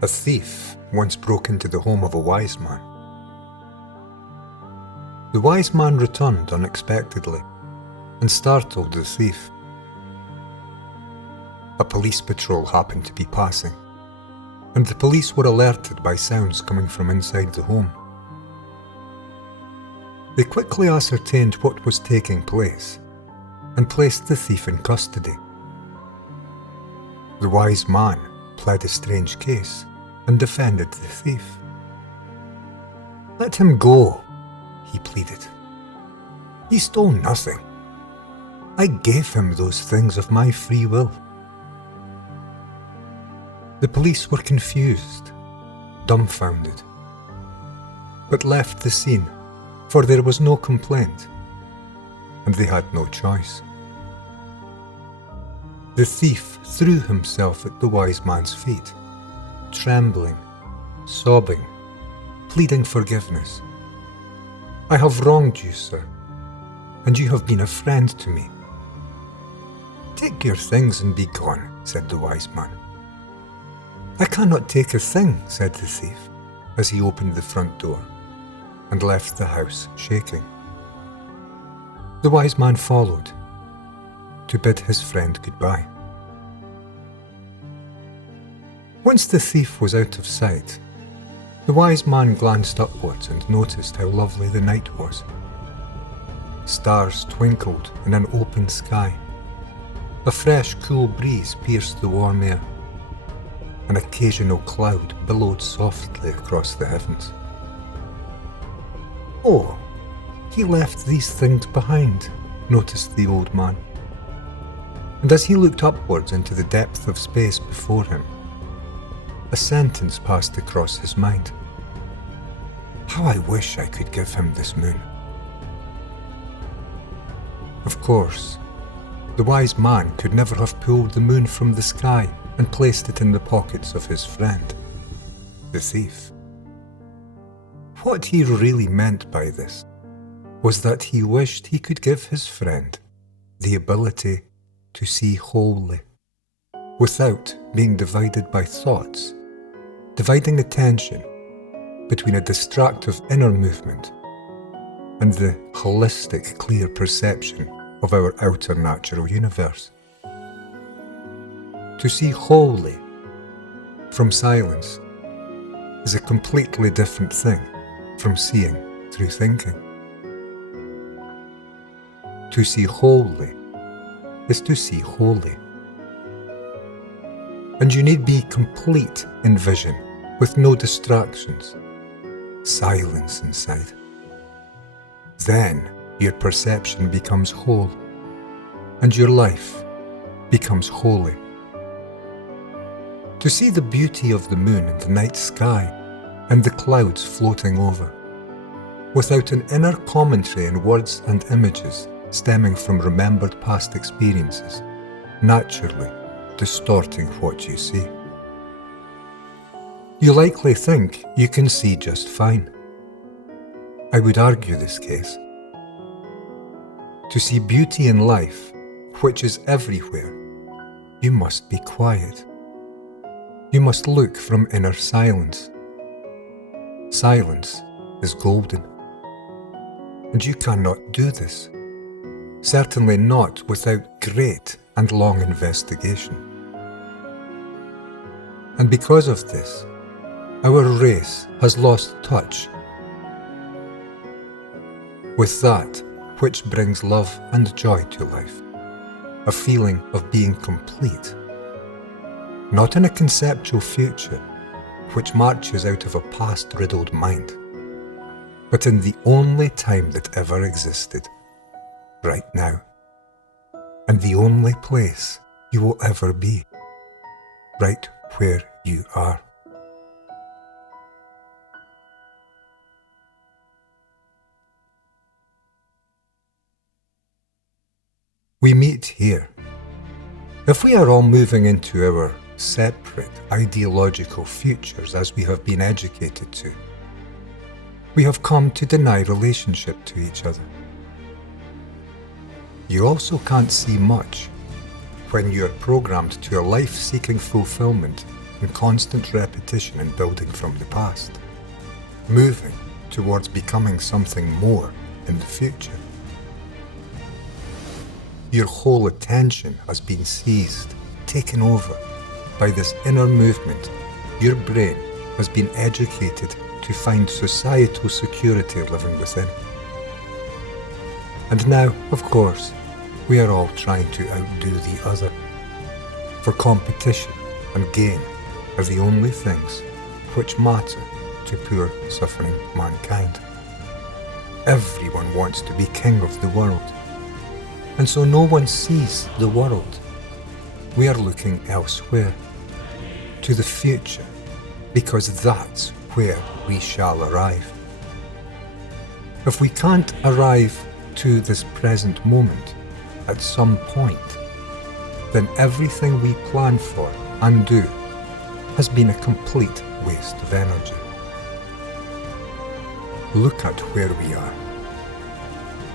A thief once broke into the home of a wise man. The wise man returned unexpectedly and startled the thief. A police patrol happened to be passing, and the police were alerted by sounds coming from inside the home. They quickly ascertained what was taking place and placed the thief in custody. The wise man pled a strange case and defended the thief. "Let him go," he pleaded. "He stole nothing. I gave him those things of my free will." The police were confused, dumbfounded, but left the scene, for there was no complaint, and they had no choice. The thief threw himself at the wise man's feet, trembling, sobbing, pleading forgiveness. "I have wronged you, sir, and you have been a friend to me." "Take your things and be gone," said the wise man. "I cannot take a thing," said the thief, as he opened the front door and left the house shaking. The wise man followed to bid his friend goodbye. Once the thief was out of sight, the wise man glanced upwards and noticed how lovely the night was. Stars twinkled in an open sky. A fresh, cool breeze pierced the warm air. An occasional cloud billowed softly across the heavens. "Oh, he left these things behind," noticed the old man. And as he looked upwards into the depth of space before him, a sentence passed across his mind. "How I wish I could give him this moon." Of course, the wise man could never have pulled the moon from the sky and placed it in the pockets of his friend, the thief. What he really meant by this was that he wished he could give his friend the ability to see wholly, without being divided by thoughts, dividing attention between a distractive inner movement and the holistic, clear perception of our outer natural universe. To see wholly from silence is a completely different thing from seeing through thinking. To see wholly is to see wholly. And you need be complete in vision, with no distractions, silence inside. Then your perception becomes whole, and your life becomes holy. To see the beauty of the moon in the night sky and the clouds floating over, without an inner commentary in words and images stemming from remembered past experiences, naturally distorting what you see. You likely think you can see just fine. I would argue this case. To see beauty in life, which is everywhere, you must be quiet. You must look from inner silence. Silence is golden. And you cannot do this. Certainly not without great and long investigation. And because of this, our race has lost touch with that which brings love and joy to life, a feeling of being complete, not in a conceptual future which marches out of a past-riddled mind, but in the only time that ever existed, right now, and the only place you will ever be, right where you are. We meet here. If we are all moving into our separate ideological futures as we have been educated to, we have come to deny relationship to each other. You also can't see much when you are programmed to a life-seeking fulfillment in constant repetition and building from the past, moving towards becoming something more in the future. Your whole attention has been seized, taken over by this inner movement. Your brain has been educated to find societal security living within. And now, of course, we are all trying to outdo the other. For competition and gain are the only things which matter to poor, suffering mankind. Everyone wants to be king of the world, and so no one sees the world. We are looking elsewhere, to the future, because that's where we shall arrive. If we can't arrive to this present moment at some point, then everything we plan for and do has been a complete waste of energy. Look at where we are.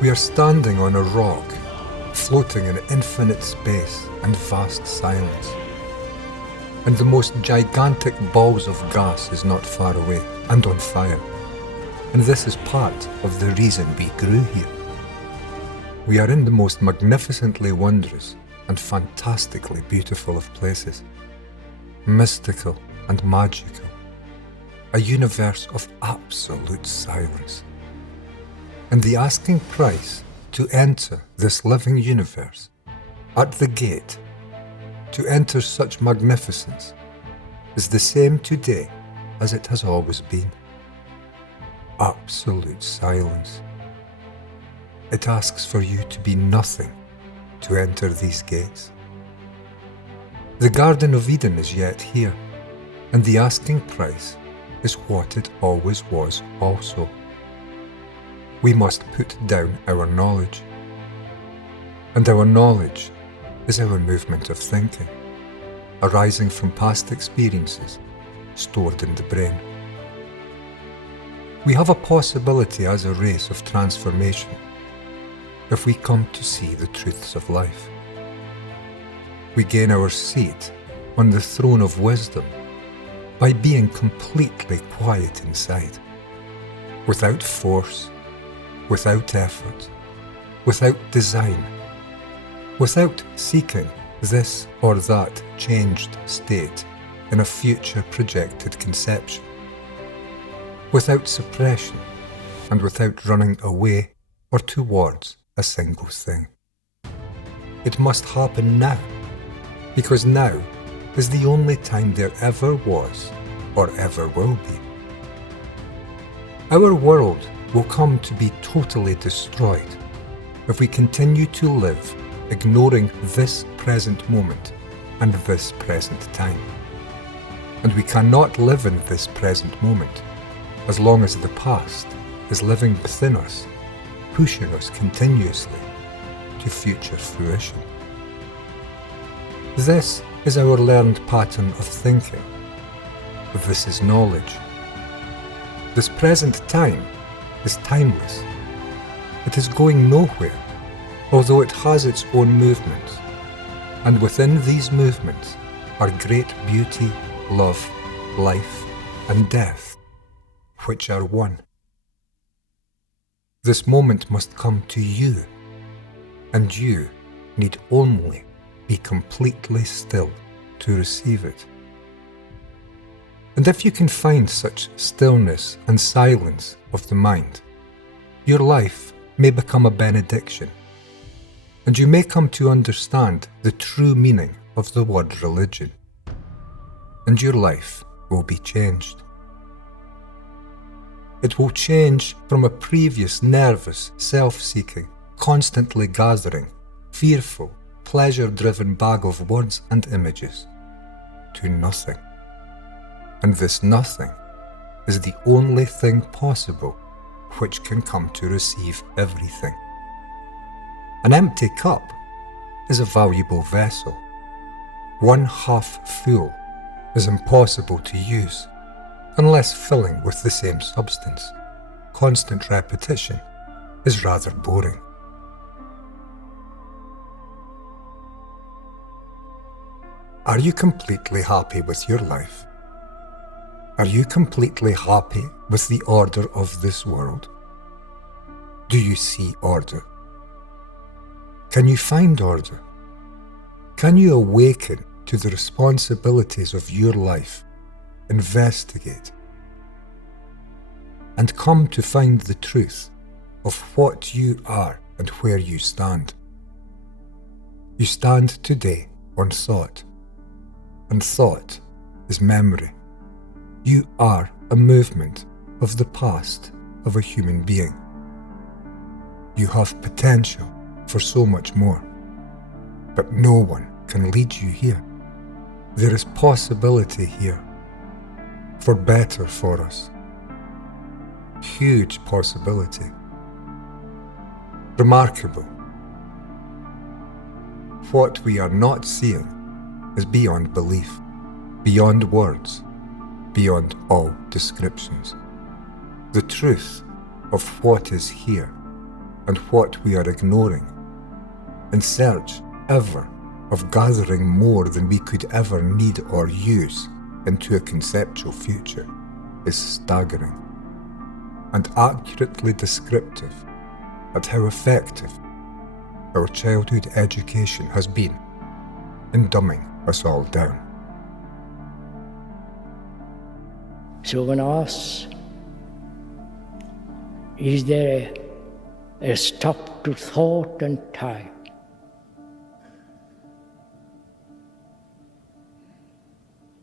We are standing on a rock, floating in infinite space and vast silence. And the most gigantic balls of gas is not far away and on fire. And this is part of the reason we grew here. We are in the most magnificently wondrous and fantastically beautiful of places, mystical and magical, a universe of absolute silence. And the asking price to enter this living universe, at the gate, to enter such magnificence, is the same today as it has always been. Absolute silence. It asks for you to be nothing to enter these gates. The Garden of Eden is yet here, and the asking price is what it always was also. We must put down our knowledge, and our knowledge is our movement of thinking, arising from past experiences stored in the brain. We have a possibility as a race of transformation if we come to see the truths of life. We gain our seat on the throne of wisdom by being completely quiet inside, without force, without effort, without design, without seeking this or that changed state in a future projected conception, without suppression and without running away or towards a single thing. It must happen now, because now is the only time there ever was or ever will be. Our world will come to be totally destroyed if we continue to live ignoring this present moment and this present time. And we cannot live in this present moment as long as the past is living within us, pushing us continuously to future fruition. This is our learned pattern of thinking. This is knowledge. This present time is timeless. It is going nowhere, although it has its own movements. And within these movements are great beauty, love, life, and death, which are one. This moment must come to you, and you need only be completely still to receive it. And if you can find such stillness and silence of the mind, your life may become a benediction, and you may come to understand the true meaning of the word religion, and your life will be changed. It will change from a previous nervous, self-seeking, constantly gathering, fearful, pleasure-driven bag of words and images to nothing. And this nothing is the only thing possible which can come to receive everything. An empty cup is a valuable vessel. One half full is impossible to use unless filling with the same substance. Constant repetition is rather boring. Are you completely happy with your life? Are you completely happy with the order of this world? Do you see order? Can you find order? Can you awaken to the responsibilities of your life, investigate, and come to find the truth of what you are and where you stand? You stand today on thought, and thought is memory. You are a movement of the past of a human being. You have potential for so much more, but no one can lead you here. There is possibility here for better for us. Huge possibility. Remarkable. What we are not seeing is beyond belief, beyond words, beyond all descriptions. The truth of what is here and what we are ignoring, in search ever of gathering more than we could ever need or use into a conceptual future, is staggering and accurately descriptive at how effective our childhood education has been in dumbing us all down. So one asks, is there a stop to thought and time?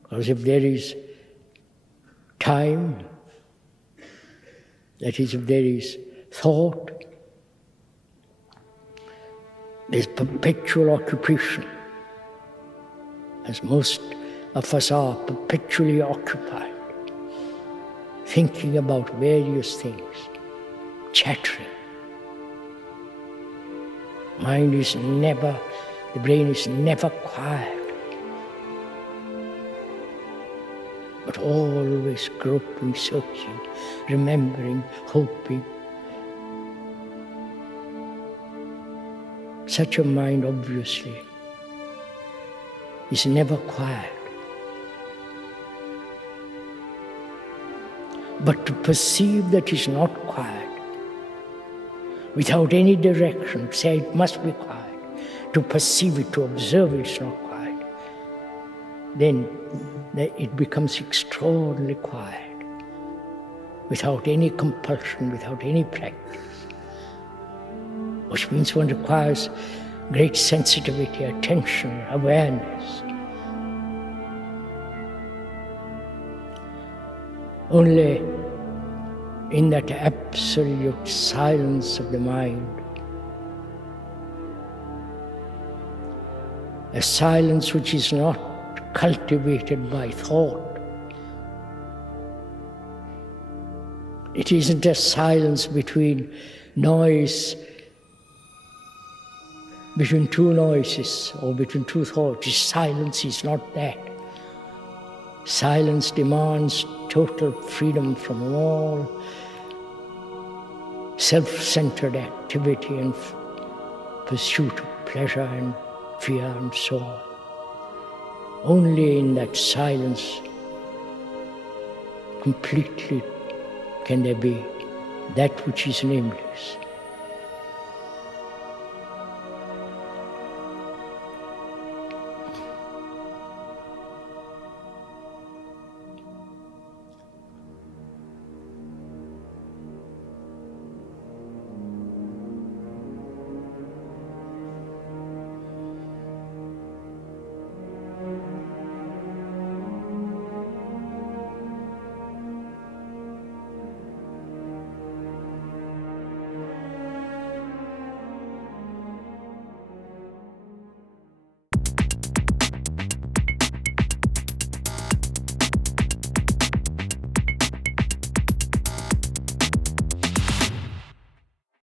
Because if there is time, that is, if there is thought, there's perpetual occupation, as most of us are perpetually occupied, thinking about various things, chattering. The brain is never quiet, but always groping, searching, remembering, hoping. Such a mind, obviously, is never quiet. But to perceive that is not quiet, without any direction, say it must be quiet, to perceive it, to observe it is not quiet, then it becomes extraordinarily quiet, without any compulsion, without any practice, which means one requires great sensitivity, attention, awareness. Only in that absolute silence of the mind, a silence which is not cultivated by thought. It isn't a silence between two noises or between two thoughts. Silence is not that. Silence demands total freedom from all self-centered activity and pursuit of pleasure and fear and so on. Only in that silence completely can there be that which is nameless.